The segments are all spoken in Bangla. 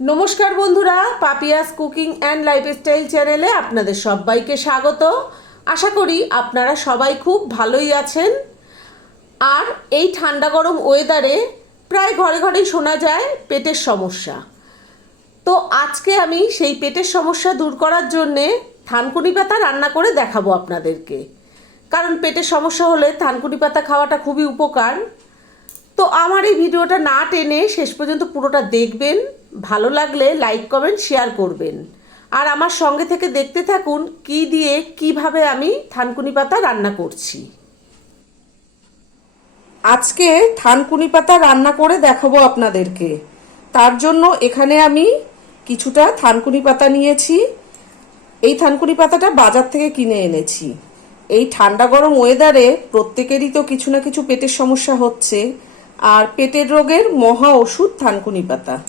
নমস্কার বন্ধুরা, পাপিয়াস কুকিং অ্যান্ড লাইফস্টাইল চ্যানেলে আপনাদের সবাইকে স্বাগত। আশা করি আপনারা সবাই খুব ভালোই আছেন। আর এই ঠান্ডা গরম ওয়েদারে প্রায় ঘরে ঘরেই শোনা যায় পেটের সমস্যা। তো আজকে আমি সেই পেটের সমস্যা দূর করার জন্যে থানকুনি পাতা রান্না করে দেখাবো আপনাদেরকে। কারণ পেটের সমস্যা হলে থানকুনি পাতা খাওয়াটা খুবই উপকার। তো আমার এই ভিডিওটা না টেনে শেষ পর্যন্ত পুরোটা দেখবেন। ভালো লাগলে লাইক কমেন্ট শেয়ার করবেন। আর আমার সঙ্গে থেকে দেখতে থাকুন কি দিয়ে কীভাবে আমি থানকুনি পাতা রান্না করছি। আজকে থানকুনি পাতা রান্না করে দেখাবো আপনাদেরকে। তার জন্য এখানে আমি কিছুটা থানকুনি পাতা নিয়েছি। এই থানকুনি পাতাটা বাজার থেকে কিনে এনেছি। এই ঠান্ডা গরম ওয়েদারে প্রত্যেকেরই তো কিছু না কিছু পেটের সমস্যা হচ্ছে। আর পেটের রোগের মহা ওষুধ থানকুনি পাতা।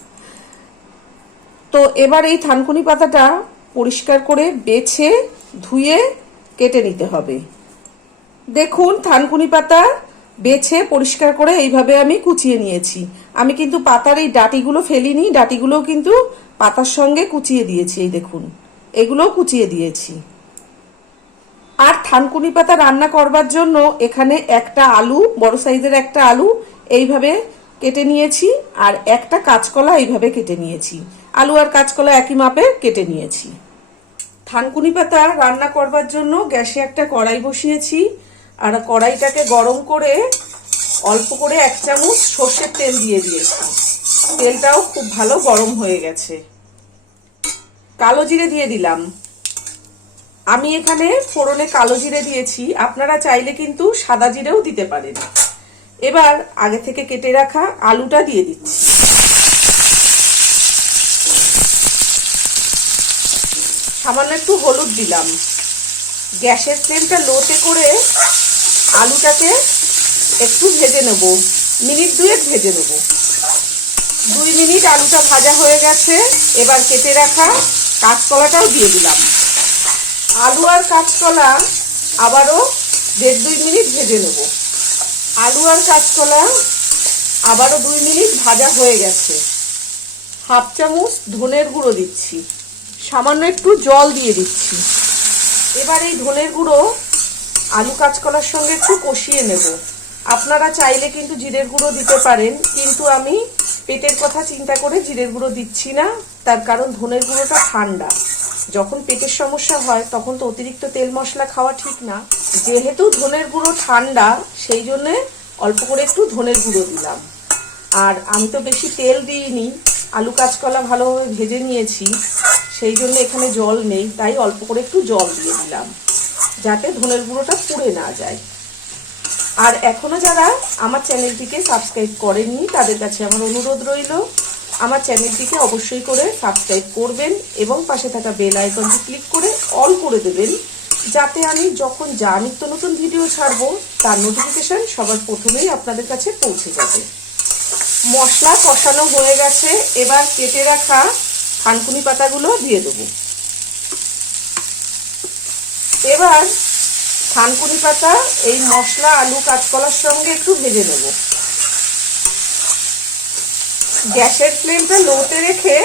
তো এবার এই থানকুনি পাতাটা পরিষ্কার করে বেছে, ধুয়ে কেটে নিতে হবে। দেখুন, থানকুনি পাতা বেছে, পরিষ্কার করে এইভাবে আমি কুচিয়ে নিয়েছি। আমি কিন্তু পাতার এই ডাটিগুলো ফেলিনি, ডাটিগুলোও কিন্তু পাতার সঙ্গে কুচিয়ে দিয়েছি, এই দেখুন। এগুলোও কুচিয়ে দিয়েছি। আর থানকুনি পাতা রান্না করবার জন্য এখানে একটা আলু, বড় সাইজের একটা আলু, এইভাবে কেটে নিয়েছি, আর একটা কাঁচকলা এইভাবে কেটে নিয়েছি। আলু আর কাঁচকলা একই মাপে কেটে নিয়েছি। থানকুনি পাতা রান্না করবার জন্য গ্যাসে একটা কড়াই বসিয়েছি আর কড়াইটাকে গরম করে অল্প করে এক চামচ সর্ষের তেল দিয়ে দিয়েছি। তেলটাও খুব ভালো গরম হয়ে গেছে। কালো জিরে দিয়ে দিলাম। আমি এখানে ফোড়নে কালো জিরে দিয়েছি। আপনারা চাইলে কিন্তু সাদা জিরেও দিতে পারেন। এবার আগে থেকে কেটে রাখা আলুটা দিয়ে দিচ্ছি। সামান্য একটু হলুদ দিলাম। গ্যাসের ফ্লেমটা লোতে করে আলুটাকে একটু ভেজে নেব। মিনিট দুয়েক ভেজে নেব। দুই মিনিট আলুটা ভাজা হয়ে গেছে। এবার কেটে রাখা কাঁচকলাটাও দিয়ে দিলাম। আলু আর কাঁচকলা আবারও দেড় দুই মিনিট ভেজে নেব। আলু আর কাঁচকলা আবারও দুই মিনিট ভাজা হয়ে গেছে। হাফ চামচ ধনের গুঁড়ো দিচ্ছি। সামান্য একটু জল দিয়ে দিচ্ছি। এবার এই ধনের গুঁড়ো আলু কাঁচকলার সঙ্গে একটু কষিয়ে নেব। আপনারা চাইলে কিন্তু জিরের গুঁড়ো দিতে পারেন, কিন্তু আমি পেটের কথা চিন্তা করে জিরের গুঁড়ো দিচ্ছি না, তার কারণ ধনের গুঁড়োটা ঠান্ডা। যখন পেটের সমস্যা হয়, তখন তো অতিরিক্ত তেল মশলা খাওয়া ঠিক না। যেহেতু ধনের গুঁড়ো ঠান্ডা, সেই জন্যে অল্প করে একটু ধনের গুঁড়ো দিলাম। আর আমি তো বেশি তেল দিইনি, আলু কাঁচকলা ভালোভাবে ভেজে নিয়েছি। সেই জন্য এখানে জল নেই, তাই অল্প করে একটু জল দিয়ে দিলাম, যাতে ধনের গুঁড়োটা পুড়ে না যায়। আর এখনও যারা আমার চ্যানেলটিকে সাবস্ক্রাইব করেননি তাদের কাছে আমার অনুরোধ রইল, আমার চ্যানেলটিকে অবশ্যই করে সাবস্ক্রাইব করবেন এবং পাশে থাকা বেল আইকনটি ক্লিক করে অল করে দেবেন, যাতে আমি যখন যা নিত্য নতুন ভিডিও ছাড়ব, তার নোটিফিকেশন সবার প্রথমেই আপনাদের কাছে পৌঁছে যাবে। মশলা কষানো হয়ে গেছে, এবার কেটে রাখা থানকুনি পাতাগুলো দিয়ে দেবো। এবার থানকুনি পাতা, এই মশলা, আলু, কাঁচকলার সঙ্গে একটু ভেজে নেব। গ্যাসের ফ্লেমটা লোতে রেখে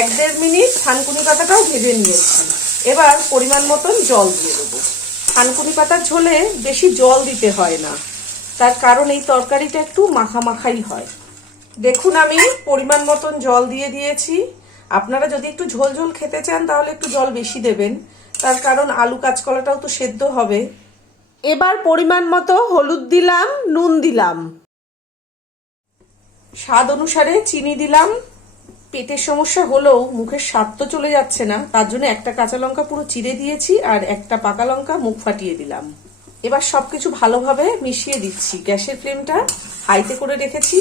এক দেড় মিনিট থানকুনি পাতাটাও ভেজে নিয়েছি। এবার পরিমাণ মতন জল দিয়ে দেবো। থানকুনি পাতার ঝোলে বেশি জল দিতে হয় না। তার কারণ এই তরকারিটা একটু মাখা মাখাই হয়। দেখুন আমি পরিমাণ মতন জল দিয়ে দিয়েছি। আপনারা যদি একটু ঝোল ঝোল খেতে চান তাহলে একটু জল বেশি দেবেন। তার কারণ আলু কাঁচকলাটাও তো সেদ্ধ হবে। এবার পরিমাণ মতো হলুদ দিলাম নুন দিলাম। স্বাদ অনুসারে চিনি দিলাম। পেটের সমস্যা হলেও মুখের স্বাদ তো চলে যাচ্ছে না। তার জন্য একটা কাঁচা লঙ্কা পুরো চিড়ে দিয়েছি আর একটা পাকা লঙ্কা মুখ ফাটিয়ে দিলাম। এবার সবকিছু ভালোভাবে মিশিয়ে দিচ্ছি। গ্যাসের ফ্লেমটা হাইতে করে রেখেছি।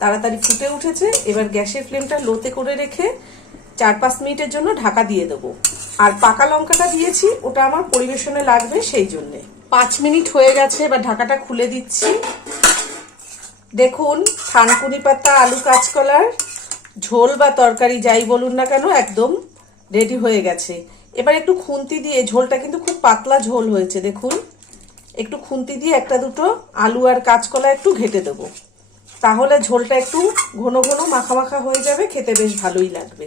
তাড়াতাড়ি ফুটে উঠেছে। এবার গ্যাসের ফ্লেমটা লোতে করে রেখে চার পাঁচ মিনিটের জন্য ঢাকা দিয়ে দেবো। আর পাকা লঙ্কাটা দিয়েছি, ওটা আমার পরিবেশনে লাগবে সেই জন্যে। পাঁচ মিনিট হয়ে গেছে, এবার ঢাকাটা খুলে দিচ্ছি। দেখুন, থানকুনি পাতা, আলু কাঁচকলার, ঝোল বা তরকারি যাই বলুন না কেন, একদম রেডি হয়ে গেছে। এবার একটু খুন্তি দিয়ে, ঝোলটা কিন্তু খুব পাতলা ঝোল হয়েছে, দেখুন। একটু খুন্তি দিয়ে একটা দুটো আলু আর কাঁচকলা একটু ঘেটে দেবো। তাহলে ঝোলটা একটু ঘন ঘন মাখা মাখা হয়ে যাবে, খেতে বেশ ভালোই লাগবে।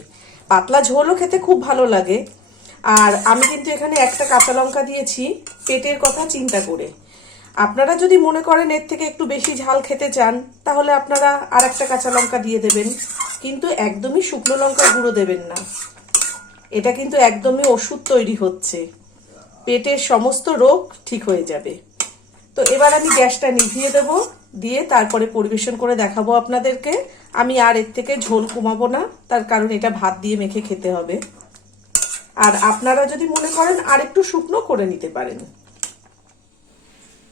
পাতলা ঝোলও খেতে খুব ভালো লাগে। আর আমি কিন্তু এখানে একটা কাঁচা লঙ্কা দিয়েছি, পেটের কথা চিন্তা করে। আপনারা যদি মনে করেন এর থেকে একটু বেশি ঝাল খেতে চান, তাহলে আপনারা আর একটা কাঁচা লঙ্কা দিয়ে দেবেন। কিন্তু একদমই শুকনো লঙ্কা গুঁড়ো দেবেন না। এটা কিন্তু একদমই ওষুধ তৈরি হচ্ছে। পেটের সমস্ত রোগ ঠিক হয়ে যাবে। তো এবার আমি গ্যাসটা নিভিয়ে দেব। দিয়ে তারপরে পরিবেশন করে দেখাবো আপনাদেরকে। আমি আর এর থেকে ঝোল কমাবো না, তার কারণ এটা ভাত দিয়ে মেখে খেতে হবে। আর আপনারা যদি মনে করেন আর একটু শুকনো করে নিতে পারেন।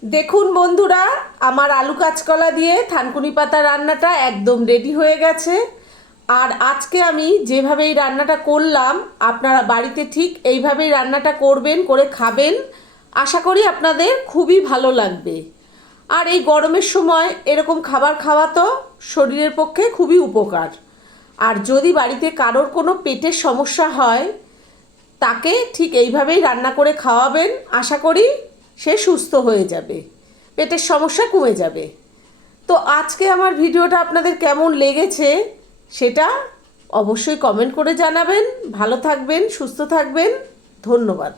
দেখুন বন্ধুরা, আমার আলু কাঁচকলা দিয়ে থানকুনি পাতা রান্নাটা একদম রেডি হয়ে গেছে। আর আজকে আমি যেভাবে এই রান্নাটা করলাম, আপনারা বাড়িতে ঠিক এইভাবেই রান্নাটা করবেন, করে খাবেন। আশা করি আপনাদের খুবই ভালো লাগবে। আর এই গরমের সময় এরকম খাবার খাওয়া তো শরীরের পক্ষে খুবই উপকার। আর যদি বাড়িতে কারোর কোনো পেটের সমস্যা হয়, তাকে ঠিক এইভাবেই রান্না করে খাওয়াবেন। আশা করি সে সুস্থ হয়ে যাবে। পেটের সমস্যা কমে যাবে। তো আজকে আমার ভিডিওটা আপনাদের কেমন লেগেছে সেটা অবশ্যই কমেন্ট করে জানাবেন। ভালো থাকবেন, সুস্থ থাকবেন। ধন্যবাদ।